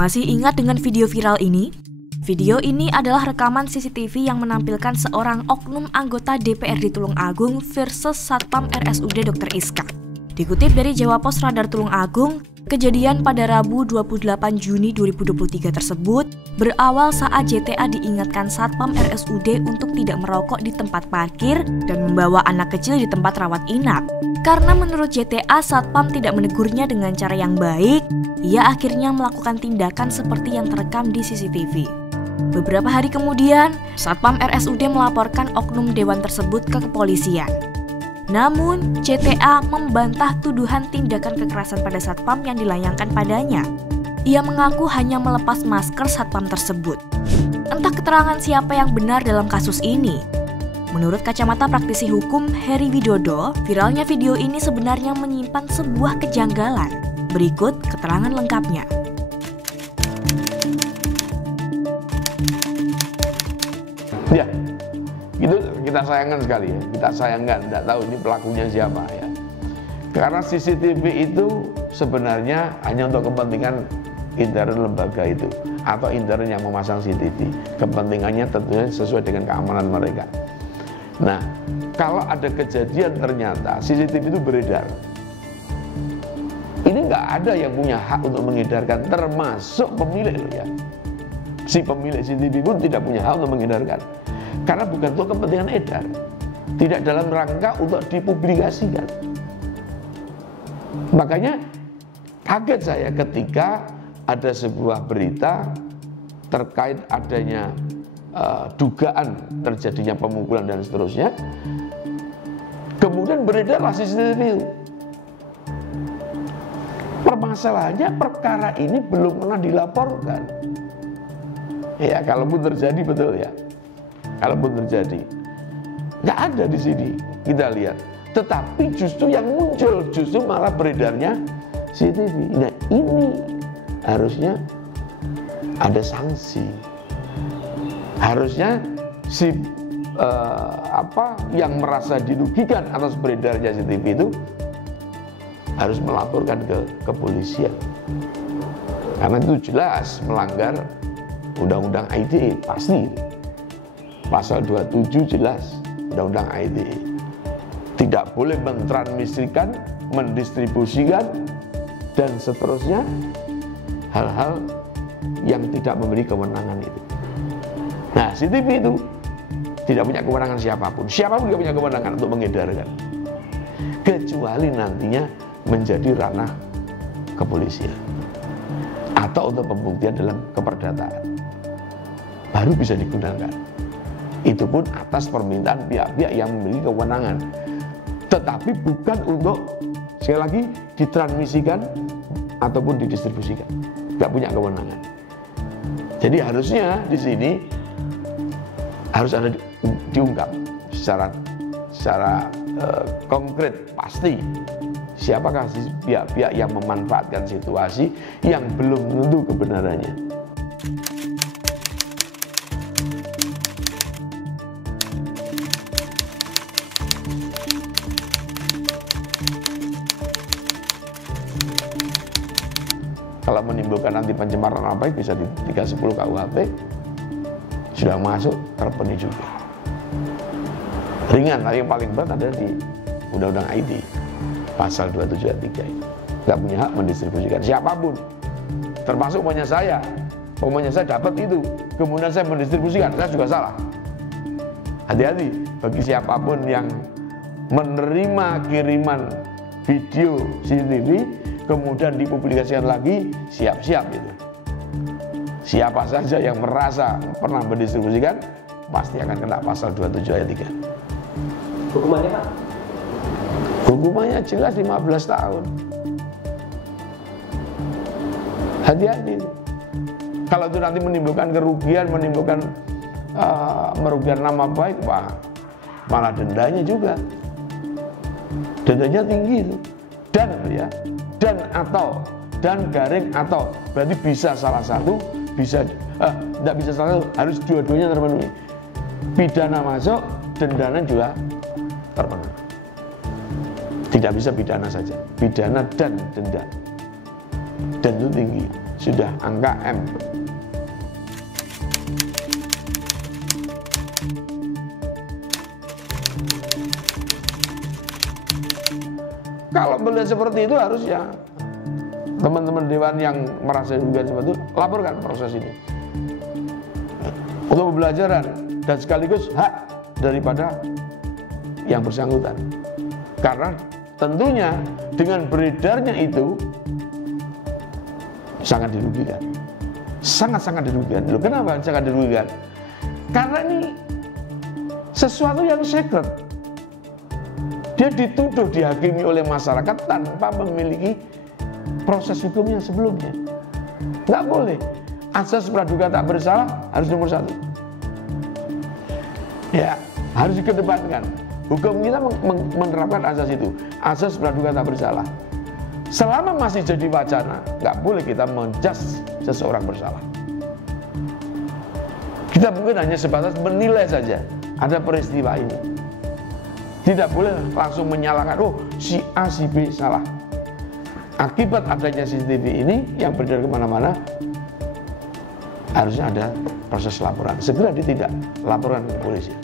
Masih ingat dengan video viral ini? Video ini adalah rekaman CCTV yang menampilkan seorang oknum anggota DPRD Tulungagung versus Satpam RSUD Dr. Iska. Dikutip dari Jawa Pos Radar Tulungagung, kejadian pada Rabu 28 Juni 2023 tersebut berawal saat JTA diingatkan Satpam RSUD untuk tidak merokok di tempat parkir dan membawa anak kecil di tempat rawat inap. Karena menurut JTA, Satpam tidak menegurnya dengan cara yang baik, ia akhirnya melakukan tindakan seperti yang terekam di CCTV. Beberapa hari kemudian, Satpam RSUD melaporkan oknum dewan tersebut ke kepolisian. Namun, JTA membantah tuduhan tindakan kekerasan pada Satpam yang dilayangkan padanya. Ia mengaku hanya melepas masker Satpam tersebut. Entah keterangan siapa yang benar dalam kasus ini. Menurut kacamata praktisi hukum Heri Widodo, viralnya video ini sebenarnya menyimpan sebuah kejanggalan. Berikut keterangan lengkapnya. Ya, itu kita sayangkan sekali ya. Kita sayangkan, tidak tahu ini pelakunya siapa ya. Karena CCTV itu sebenarnya hanya untuk kepentingan intern lembaga itu atau intern yang memasang CCTV. Kepentingannya tentunya sesuai dengan keamanan mereka. Nah, kalau ada kejadian ternyata CCTV itu beredar, ini nggak ada yang punya hak untuk mengedarkan, termasuk pemilik loh ya. Si pemilik CCTV pun tidak punya hak untuk mengedarkan, karena bukan untuk kepentingan edar, tidak dalam rangka untuk dipublikasikan. Makanya kaget saya ketika ada sebuah berita terkait adanya dugaan terjadinya pemukulan dan seterusnya, kemudian beredarlah CCTV itu. Permasalahannya perkara ini belum pernah dilaporkan. Ya, kalaupun terjadi betul ya, kalaupun terjadi, nggak ada di sini kita lihat. Tetapi justru yang muncul justru malah beredarnya CCTV. Nah, ini harusnya ada sanksi. Harusnya si yang merasa dirugikan atas beredarnya CCTV itu harus melaporkan ke kepolisian, karena itu jelas melanggar Undang-Undang ITE, pasti pasal 27 jelas Undang-Undang ITE. Tidak boleh mentransmisikan, mendistribusikan dan seterusnya hal-hal yang tidak memiliki kewenangan itu. Nah, CCTV itu tidak punya kewenangan siapapun. Siapapun tidak punya kewenangan untuk mengedarkan, kecuali nantinya menjadi ranah kepolisian atau untuk pembuktian dalam keperdataan, baru bisa digunakan. Itu pun atas permintaan pihak-pihak yang memiliki kewenangan, tetapi bukan untuk, sekali lagi, ditransmisikan ataupun didistribusikan. Tidak punya kewenangan. Jadi harusnya di sini harus ada diungkap secara konkret, pasti siapakah pihak-pihak yang memanfaatkan situasi yang belum tentu kebenarannya. Kalau menimbulkan anti pencemaran nama baik bisa di 310 KUHP, sudah masuk terpenuhi juga. Ringan, tapi yang paling berat adalah di Undang-Undang ITE pasal 27 ayat 3 itu. Nggak punya hak mendistribusikan siapapun, termasuk umpamanya saya. Umpamanya saya dapat itu, kemudian saya mendistribusikan, saya juga salah. Hati-hati bagi siapapun yang menerima kiriman video CCTV kemudian dipublikasikan lagi, siap-siap itu. Siapa saja yang merasa pernah mendistribusikan pasti akan kena pasal 27 ayat 3. Hukumannya, Pak? Hukumannya jelas 15 tahun. Hati-hati. Kalau itu nanti menimbulkan kerugian, menimbulkan merugikan nama baik, Pak, malah dendanya juga. Dendanya tinggi itu. Dan garing atau berarti bisa salah satu, bisa tidak bisa salah satu, harus dua-duanya terpenuhi. Pidana masuk, dendanya juga terpenuhi. Tidak bisa pidana saja, pidana dan denda. Dan itu tinggi, sudah angka M. Kalau melihat seperti itu harusnya teman-teman dewan yang merasa dirugikan seperti itu laporkan proses ini untuk pembelajaran dan sekaligus hak daripada yang bersangkutan. Karena tentunya dengan beredarnya itu sangat dirugikan, sangat-sangat dirugikan. Loh, kenapa sangat dirugikan? Karena ini sesuatu yang secret. Dia dituduh dihakimi oleh masyarakat tanpa memiliki proses hukumnya sebelumnya. Nggak boleh. Asas praduga tak bersalah harus nomor 1. Ya, harus dikedepankan. Hukum kita menerapkan asas itu. Asas praduga tak bersalah. Selama masih jadi wacana, nggak boleh kita menjudge seseorang bersalah. Kita mungkin hanya sebatas menilai saja ada peristiwa ini. Tidak boleh langsung menyalahkan, oh si A, si B salah. Akibat adanya CCTV ini yang beredar kemana-mana, harusnya ada proses laporan. Segera ditindak, laporan ke polisi.